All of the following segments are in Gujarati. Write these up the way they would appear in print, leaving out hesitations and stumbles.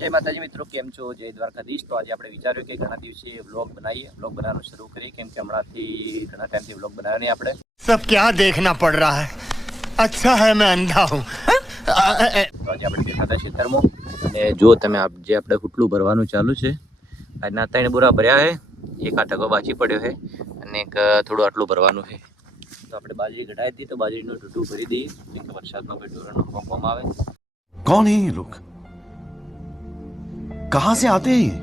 જય માતાજી મિત્રો, કેમ છો? જય દ્વારકાધીશ। તો આજે આપણે વિચાર્યું કે ઘણા દિવસે વ્લોગ બનાવીએ, વ્લોગ બનાવવાનું શરૂ કરીએ, કેમ કે હમણાંથી ઘણા ટાઈમથી વ્લોગ બનાવ્યો નહીં આપણે। सब क्या देखना पड़ रहा है? अच्छा है मैं अंधा हूँ। તો આજે આપણે બેઠા હતા ખેતરમાં અને જો તમે જે આપણે હુટલું ભરવાનું ચાલુ છે, આજના 3 બોરા ભર્યા છે, એક આ ટકો બાકી પડ્યો છે અને એક થોડું આટલું ભરવાનું છે। તો આપણે બાજરી કઢાઈ હતી, તો બાજરીનું ઢૂંઢું ભરી દઈએ, કેમ કે વરસાદમાં કોઈ ઢોરાનો ભોંકવામાં આવે। कौन है ये लोग? कहाँ से आते हैं ये?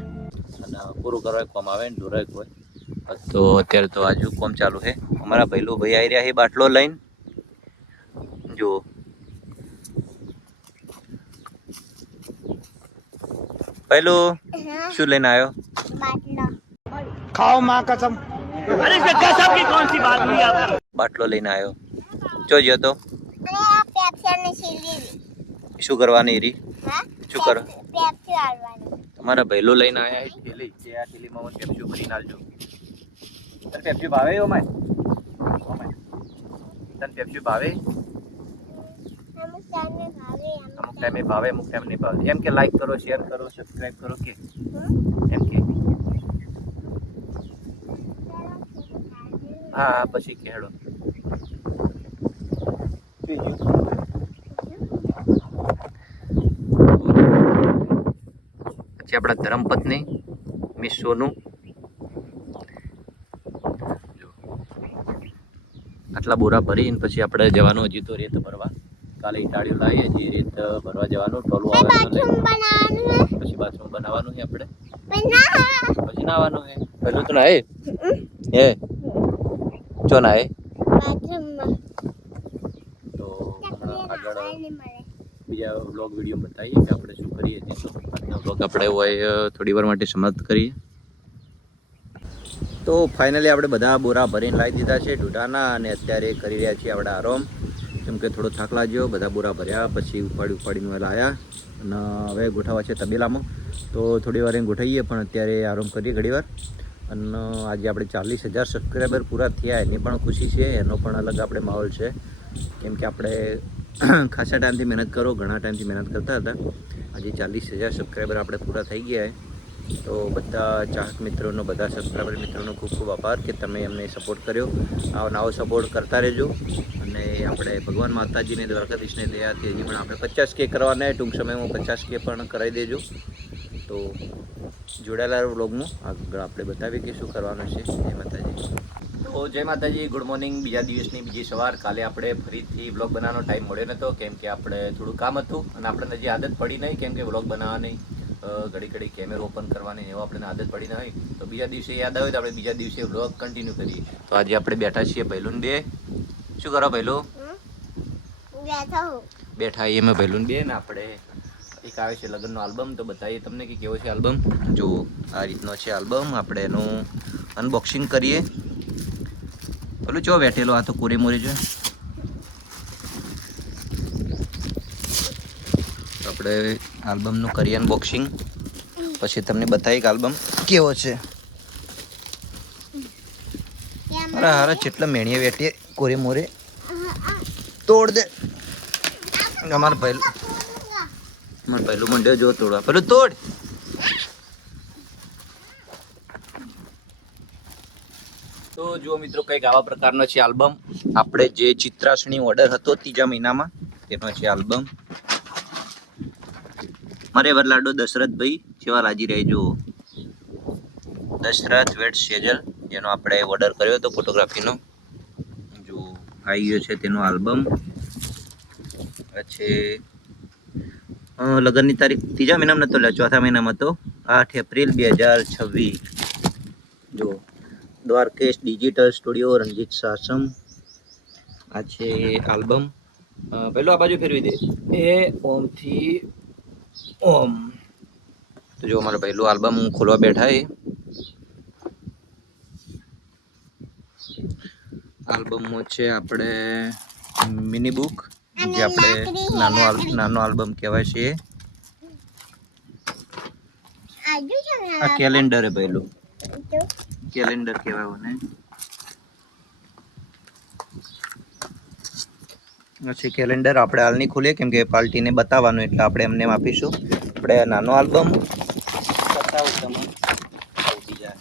અને પૂરું કરવા કોમ આવે ને ઢોરાય હોય। તો અત્યારે તો આજુ કોમ ચાલુ છે। અમારા પહેલો ભાઈ આવી રહ્યા છે બાટલો લઈને, જો પહેલો શું લઈને આવ્યો? खाओ माँ कसम। अरे इसमें कसम की कौन सी बात हुई आप? બાટલો લઈને આવ્યો। જો જો તો શું કરવાની રી? શું કરો? તમારા પહેલો લઈને આવ્યા છે થેલી, જે આ થેલીમાં મને પેપ્સી ભરીને આલજો। તને પેપ્સી ભાવે? ઓમાય તને પેપ્સી ભાવે? અમુક ટાઈમે ભાવે, અમુક ટાઈમ નહીં ભાવે। એમ કે લાઈક કરો, શેર કરો, સબસ્ક્રાઇબ કરો કે એમ કે હા પછી કહેડો। પછી આપણા ધર્મપત્ની મિસ સોનું, આટલા બોરા ભરીને પછી આપણે જવાનું હજી તો રેત ભરવા। કાલે ઈટાળીઓ લાવીએ, હજી રેત ભરવા જવાનું, ટોલું આવે પછી બાથરૂમ બનાવવાનું છે આપણે, પછી નાવાનું છે। પહેલું તો નાય હે જો નાય તો આગળ બીજા વ્લોગ વિડીયો બતાવીએ કે આપણે શું કરીએ છીએ। તો આજનો વ્લોગ આપણે હોય થોડી વાર માટે સમાપ્ત કરીએ। તો ફાઇનલી આપણે બધા બોરા ભરીને લાવી દીધા છે ઢૂઢાના, અને અત્યારે કરી રહ્યા છીએ આપણે આરામ, કેમ કે થોડો થાક લાગ્યો। બધા બોરા ભર્યા પછી ઉપાડીને લાવ્યા અને હવે ગોઠવવા છે તબેલામાં। તો થોડી વાર એને ગોઠવીએ, પણ અત્યારે આરામ કરીએ ઘણી વાર। અને આજે આપણે 40,000 સબસ્ક્રાઈબર પૂરા થયા, એની પણ ખુશી છે, એનો પણ અલગ આપણે માહોલ છે, કેમ કે આપણે ખાસા ટાઈમથી મહેનત કરો, ઘણા ટાઈમથી મહેનત કરતા હતા। આજે 40,000 સબસ્ક્રાઈબર આપણે પૂરા થઈ ગયા છે। તો બધા ચાહક મિત્રોનો, બધા સબસ્ક્રાઈબર મિત્રોનો ખૂબ ખૂબ આભાર કે તમે અમને સપોર્ટ કર્યો। આવો નવો સપોર્ટ કરતા રહેજો। અને આપણે ભગવાન માતાજીને, દ્વારકાધીશને દયાથી હજી પણ આપણે 50K કરવાના, ટૂંક સમયમાં 50K પણ કરાવી દેજો। તો જોડાયેલા વ્લોગનું આગળ આપણે બતાવીએ કે શું કરવાનું છે। જય માતાજી। તો જય માતાજી, ગુડ મોર્નિંગ। બીજા દિવસની બીજી સવાર। કાલે આપણે ફરીથી વ્લોગ બનાવવાનો ટાઈમ મળ્યો નહોતો, કેમ કે આપણે થોડું કામ હતું અને આપણને હજી આદત પડી નહીં, કેમ કે વ્લોગ બનાવવાની ઘડી ઘડી કેમેરો ઓપન કરવાની એવો આપણને આદત પડી નહીં। તો બીજા દિવસે યાદ આવે તો આપણે બીજા દિવસે વ્લોગ કન્ટિન્યુ કરીએ। તો આજે આપણે બેઠા છીએ ભૈલુન બે। શું કરો ભૈલું? બેઠા છીએ મેં ભૈલુન બે ને આપણે એક આવે છે લગ્નનો આલ્બમ, તો બતાવીએ તમને કે કેવો છે આલ્બમ। જો આ રીતનો છે આલ્બમ, આપણે એનું અનબોક્સિંગ કરીએ। પેલું ચો બેઠેલો, આ તો કોરે મોરે છે। તો આપણે આલ્બમનું કરીએ અનબોક્સિંગ, પછી તમને બતાવીએ કે આલ્બમ કેવો છે। અરે હારા કેટલા મેણીએ બેઠીએ કોરે મોરે, તોડ દે। અમારે પહેલું મંડ્યો જો તોડવા, પેલું તોડ। તો જો મિત્રો કંઈક આવા પ્રકારનો છે આલ્બમ। આપણે જે ચિત્રાસણી ઓર્ડર હતો 3જા મહિનામાં, તેનો છે આલ્બમ। મારે વરલાડો દશરથભાઈ જેવા લાજી રહેજો, દશરથ વેટ સેજલ, જેનો આપણે ઓર્ડર કર્યો હતો ફોટોગ્રાફીનો। જો આવી ગયો છે તેનો આલ્બમ। પછી લગ્નની તારીખ 3જા મહિનામાં નહોતો, 4થા મહિનામાં હતો, 8 એપ્રિલ 2026। જો દ્વારકેશ ડિજિટલ સ્ટુડિયો, રણજીત સાસમ। આ છે આલ્બમ। પહેલો આ બાજુ ફેરવી દે, એ ઓમથી ઓમ। તો જો અમારે પહેલું આલ્બમ ખોલવા બેઠા એ આલ્બમમાં છે આપણે મિની બુક, જે આપણે નાનો આલ્બમ કહેવાય છે। આ કેલેન્ડર હે પહેલું, કેલેન્ડર કહેવાય ને। પછી કેલેન્ડર આપણે હાલ નહીં ખોલીએ, કેમ કે પાર્ટીને બતાવવાનું, એટલે આપણે એમને આપીશું। આપણે નાનો આલ્બમ બતાવું તમને બીજા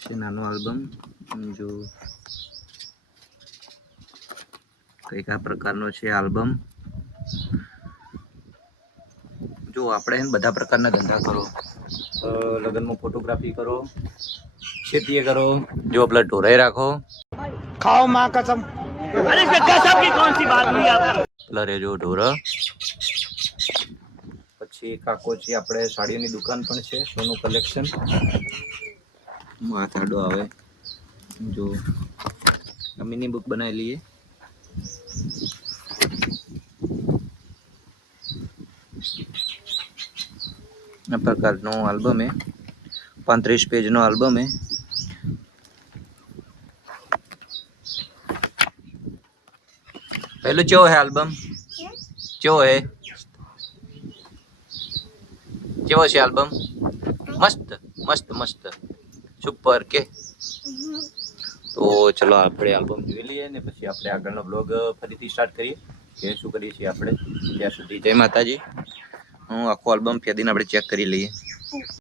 છે નાનો આલ્બમ જો કઈક આ પ્રકારનો છે આલ્બમ જો આપણે બધા પ્રકારના ધંધા કરો લગ્નમાં ફોટોગ્રાફી કરો ખેતી કરો જો પેલા ઢોરાઈ રાખો खाओ माँ कसम अरे गजब की कौन सी बात हुई आप પેલા રેજો ઢોરા પછી કાકો છે આપણે સાડીઓની દુકાન પણ છે સોનું કલેક્શન હાથ આડો આવે જો મિની બુક બનાવી લઈએ આ પ્રકારનો આલ્બમ है 35 पेज નો આલ્બમ है पहले चो है आल्बम चो है केवो છે આલ્બમ મસ્ત મસ્ત મસ્ત સુપર કે તો ચલો આપણે આલ્બમ જોઈ લઈએ ને પછી આપણે આગળનો બ્લોગ ફરીથી સ્ટાર્ટ કરીએ કે શું કરીએ છીએ આપણે ત્યાં સુધી જય માતાજી હું આખો આલ્બમ ફેદીને આપણે ચેક કરી લઈએ